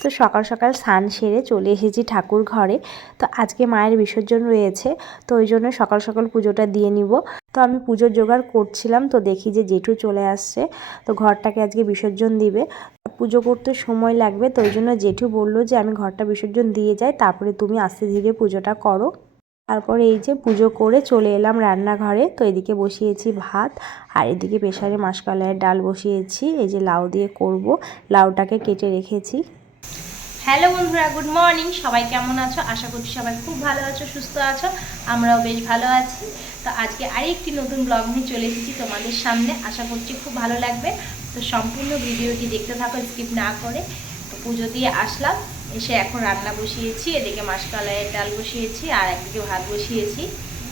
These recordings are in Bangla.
তো সকাল সকাল স্নান সেরে চলে এসেছি ঠাকুর ঘরে। তো আজকে মায়ের বিসর্জন রয়েছে, তো ওই জন্য সকাল সকাল পুজোটা দিয়ে নিব। তো আমি পুজোর জোগাড় করছিলাম, তো দেখি যে জেঠু চলে আসছে, তো ঘরটাকে আজকে বিসর্জন দিবে। পুজো করতে সময় লাগবে, তো ওই জন্য জেঠু বলল যে আমি ঘরটা বিসর্জন দিয়ে যাই, তারপরে তুমি আস্তে ধীরে পুজোটা করো। তারপরে এই যে পুজো করে চলে এলাম রান্নাঘরে, তো এদিকে বসিয়েছি ভাত, আর এদিকে প্রেশারে মাসকলাইয়ের ডাল বসিয়েছি, এই যে লাউ দিয়ে করব, লাউটাকে কেটে রেখেছি। হ্যালো বন্ধুরা, গুড মর্নিং। সবাই কেমন আছো? আশা করছি সবাই খুব ভালো আছো, সুস্থ আছো। আমরাও বেশ ভালো আছি। তো আজকে আরেকটি নতুন ব্লগ নিয়ে চলে এসেছি তোমাদের সামনে। আশা করছি খুব ভালো লাগবে। তো সম্পূর্ণ ভিডিওটি দেখতে থাকো স্কিপ না করে। তো পুজো দিয়ে আসলাম। এসে এখন রান্না বসিয়েছি, এদিকে মাসকলাইয়ের ডাল বসিয়েছি, আর একদিকে ভাত বসিয়েছি।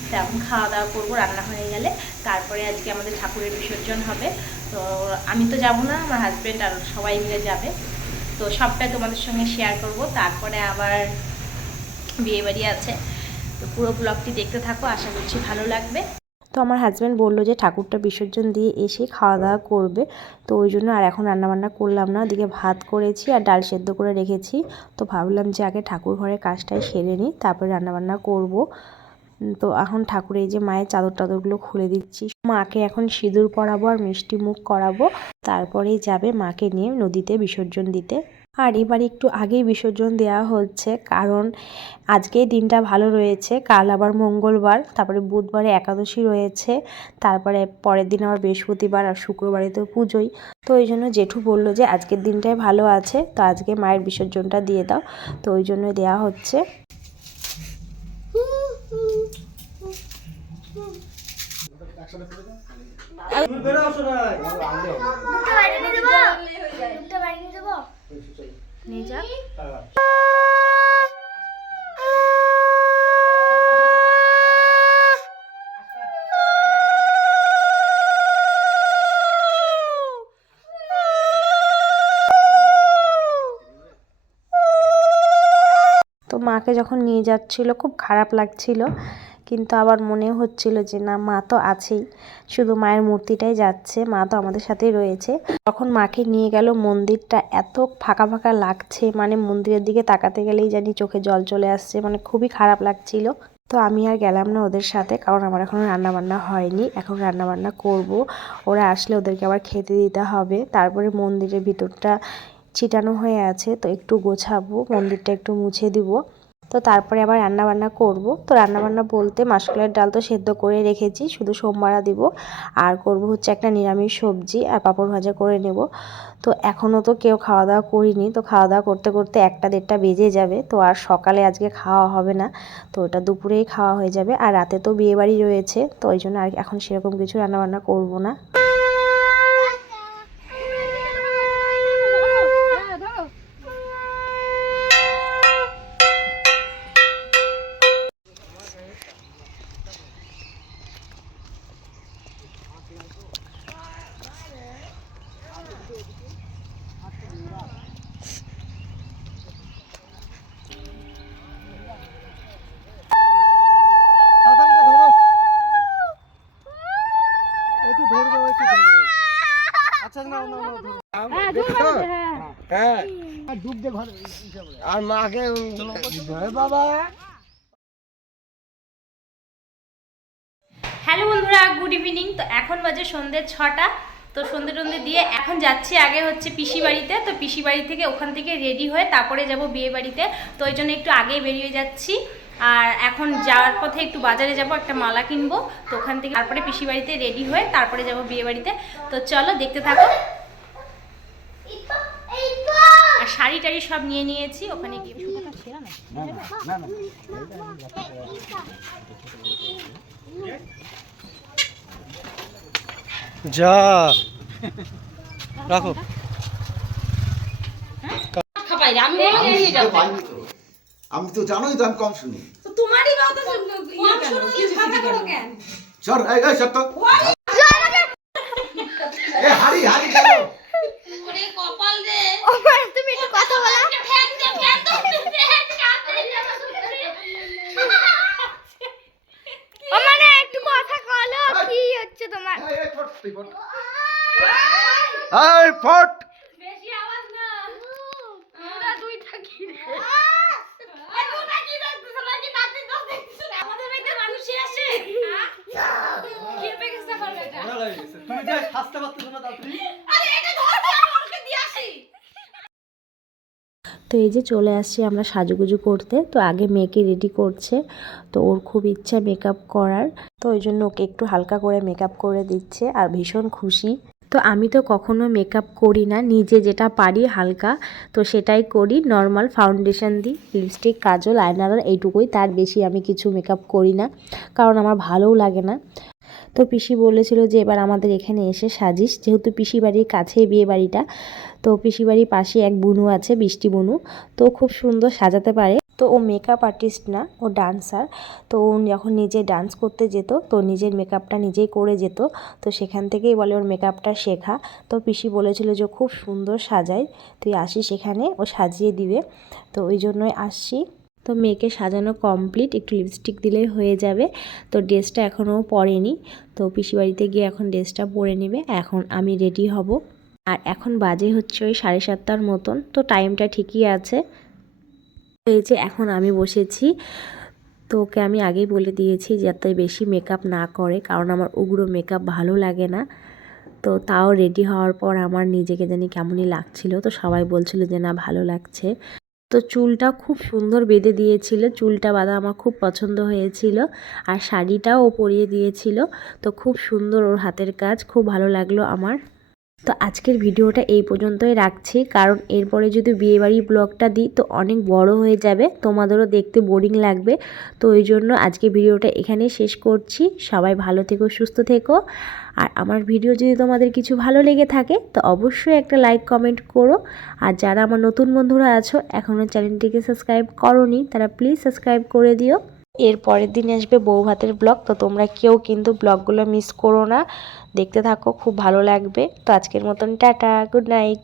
তো এখন খাওয়া দাওয়া করব, রান্না হয়ে গেলে। তারপরে আজকে আমাদের ঠাকুরের বিসর্জন হবে। তো আমি তো যাব না, আমার হাজব্যান্ড আর সবাই মিলে যাবে। তো সবটাই তোমাদের সঙ্গে শেয়ার করব। তারপরে আবার বিয়েবাড়ি আছে। তো পুরো ব্লগটি দেখতে থাকো, আশা করছি ভালো লাগবে। তো আমার হাজব্যান্ড বলল যে ঠাকুরটা বিসর্জন দিয়ে এসে খাওয়া দাওয়া করবে। তো ওই জন্য আর এখন রান্নাবান্না করলাম না। ওদিকে ভাত করেছি আর ডাল সেদ্ধ করে রেখেছি। তো ভাবলাম যে আগে ঠাকুর ঘরের কাজটাই সেরে নিই, তারপরে রান্নাবান্না করব। তো এখন ঠাকুরের এই যে মায়ের চাদর টাদরগুলো খুলে দিচ্ছি। মাকে এখন সিঁদুর পরাবো আর মিষ্টি মুখ করাবো। তারপরেই যাবে মাকে নিয়ে নদীতে বিসর্জন দিতে। আর এবার একটু আগেই বিসর্জন দেওয়া হচ্ছে, কারণ আজকেই দিনটা ভালো রয়েছে। কাল আবার মঙ্গলবার, তারপরে বুধবারে একাদশী রয়েছে, তারপরে পরের দিন আবার বৃহস্পতিবার আর শুক্রবারে তো পুজোই। তো ওই জন্য জেঠু বলল যে, আজকের দিনটাই ভালো আছে, তো আজকে মায়ের বিসর্জনটা দিয়ে দাও। তো ওই জন্য দেওয়া হচ্ছে। তো মাকে যখন নিয়ে যাচ্ছিল খুব খারাপ লাগছিল। কিন্তু আবার মনে হচ্ছিল যে, না, মা তো আছেই। শুধু মায়ের মূর্তিটাই যাচ্ছে, মা তো আমাদের সাথেই রয়েছে। তখন মাকে নিয়ে গেল মন্দিরটা, এত ফাঁকা ফাঁকা লাগছে মানে মন্দিরের দিকে তাকাতে গেলেই জানি চোখে জল চলে আসছে মানে খুবই খারাপ লাগছিল। তো আমি আর গেলাম না ওদের সাথে, কারণ আমার এখনও রান্নাবান্না হয়নি, এখন রান্নাবান্না করব। ওরা আসলে ওদেরকে আবার খেতে দিতে হবে। তারপরে মন্দিরের ভিতরটা ছিটানো হয়ে আছে, তো একটু গোছাবো, মন্দিরটা একটু মুছে দিব। তো তারপরে আবার রান্না বান্না করব। তো রান্না বান্না বলতে মাসকলাইয়ের ডাল তো সেদ্ধ করে রেখেছি, শুধু সোমবারা দিব। আর করব হচ্ছে একটা নিরামিষ সবজি আর পাঁপড় ভাজা করে নেব। তো এখনও তো কেউ খাওয়া দাওয়া করিনি, তো খাওয়া দাওয়া করতে করতে একটা দেড়টা বেজে যাবে। তো আর সকালে আজকে খাওয়া হবে না, তো ওটা দুপুরেই খাওয়া হয়ে যাবে। আর রাতে তো বিয়েবাড়ি রয়েছে, তো ওই জন্য আর এখন সেরকম কিছু রান্না বান্না করব না সাঁতারটা ধরো একটু ধরবো একটু ধরবো আচ্ছা না না না ধরো হ্যাঁ আর মাকে বাবা হ্যালো বন্ধুরা গুড ইভিনিং। তো এখন বাজে সন্ধ্যে ছটা। তো সন্ধ্যে টন্ধে দিয়ে এখন যাচ্ছি আগে হচ্ছে পিসি বাড়িতে। তো পিসি বাড়ি থেকে ওখান থেকে রেডি হয়ে তারপরে যাব বিয়ে বাড়িতে। তো ওই জন্য একটু আগেই বেরিয়ে যাচ্ছি। আর এখন যাওয়ার পথে একটু বাজারে যাব একটা মালা কিনবো। তো ওখান থেকে তারপরে পিসি বাড়িতে রেডি হয়ে তারপরে যাব বিয়ে বাড়িতে। তো চলো দেখতে থাকো। আর শাড়ি টাড়ি সব নিয়ে নিয়েছি ওখানে গিয়ে যা। রাখো। আমি তো জানোই তো আমি কম শুনি। তোমারই কথা কম শুনো কি ঝগড়া করো কেন? ফট। ফট তো এই যে চলে আসছি আমরা সাজুগুজু করতে। তো আগে মেয়েকে রেডি করছে। তো ওর খুব ইচ্ছা মেকআপ করার। ওই জন্য ওকে একটু হালকা করে মেকআপ করে দিচ্ছে আর ভীষণ খুশি। তো আমি তো কখনো মেকআপ করি না, নিজে যেটা পারি হালকা, তো সেটাই করি। নর্মাল ফাউন্ডেশন দিই লিপস্টিক কাজল আইনার এইটুকুই, তার বেশি আমি কিছু মেকআপ করি না, কারণ আমার ভালোও লাগে না। তো পিসি বলেছিল যে এবার আমাদের এখানে এসে সাজিস, যেহেতু পিসি বাড়ির কাছেই বিয়ে বাড়িটা, তো পিসি বাড়ির পাশে এক বুনু আছে, বৃষ্টি বুনু, তো খুব সুন্দর সাজাতে পারে। তো ও মেকআপ আর্টিস্ট না, ও ডান্সার তো ও যখন নিজে ডান্স করতে যেত, তো নিজের মেকআপটা নিজেই করে যেত, তো সেখান থেকেই বলে ওর মেকআপটা শেখা। তো পিসি বলেছিল যে, খুব সুন্দর সাজায়, তুই আসিস এখানে, ও সাজিয়ে দিবে। তো ওই জন্যই আসছি। তো মেয়েকে সাজানো কমপ্লিট একটু লিপস্টিক দিলেই হয়ে যাবে। তো ড্রেসটা এখনও পরেনি। তো পিসি বাড়িতে গিয়ে এখন ড্রেসটা পরে নেবে। এখন আমি রেডি হব। আর এখন বাজে হচ্ছে ওই সাড়ে সাতটার মতন। তো টাইমটা ঠিকই আছে। এই যে এখন আমি বসেছি তো ওকে আমি আগেই বলে দিয়েছি যাতে বেশি মেকআপ না করে, কারণ আমার উগ্র মেকআপ ভালো লাগে না। তো তাও রেডি হওয়ার পর আমার নিজেকে জানি কেমনই লাগছিল। তো সবাই বলছিল যে না, ভালো লাগছে। তো চুলটা খুব সুন্দর বেঁধে দিয়েছিল। চুলটা বাঁধা আমার খুব পছন্দ হয়েছিল। আর শাড়িটাও পরিয়ে দিয়েছিল। তো খুব সুন্দর ওর হাতের কাজ, খুব ভালো লাগল আমার। তো আজকের ভিডিওটা এই পর্যন্তই রাখছি। কারণ এরপরে যদি বিয়েবাড়ি ব্লগটা দিই, তো অনেক বড় হয়ে যাবে। তোমাদেরও দেখতে বোরিং লাগবে। তো ওই জন্য আজকে ভিডিওটা এখানেই শেষ করছি। সবাই ভালো থেকো, সুস্থ থেকো। আর আমার ভিডিও যদি তোমাদের কিছু ভালো লেগে থাকে, তো অবশ্যই একটা লাইক কমেন্ট করো। আর যারা আমার নতুন বন্ধুরা আছো, এখনও চ্যানেলটিকে সাবস্ক্রাইব করোনি, তারা প্লিজ সাবস্ক্রাইব করে দিও। এর পরের দিন আসবে বউ ভাতের ব্লগ তো তোমরা কেউ কিন্তু ব্লগগুলো মিস করো না। দেখতে থাকো, খুব ভালো লাগবে। তো আজকের মতন টাটা গুড নাইট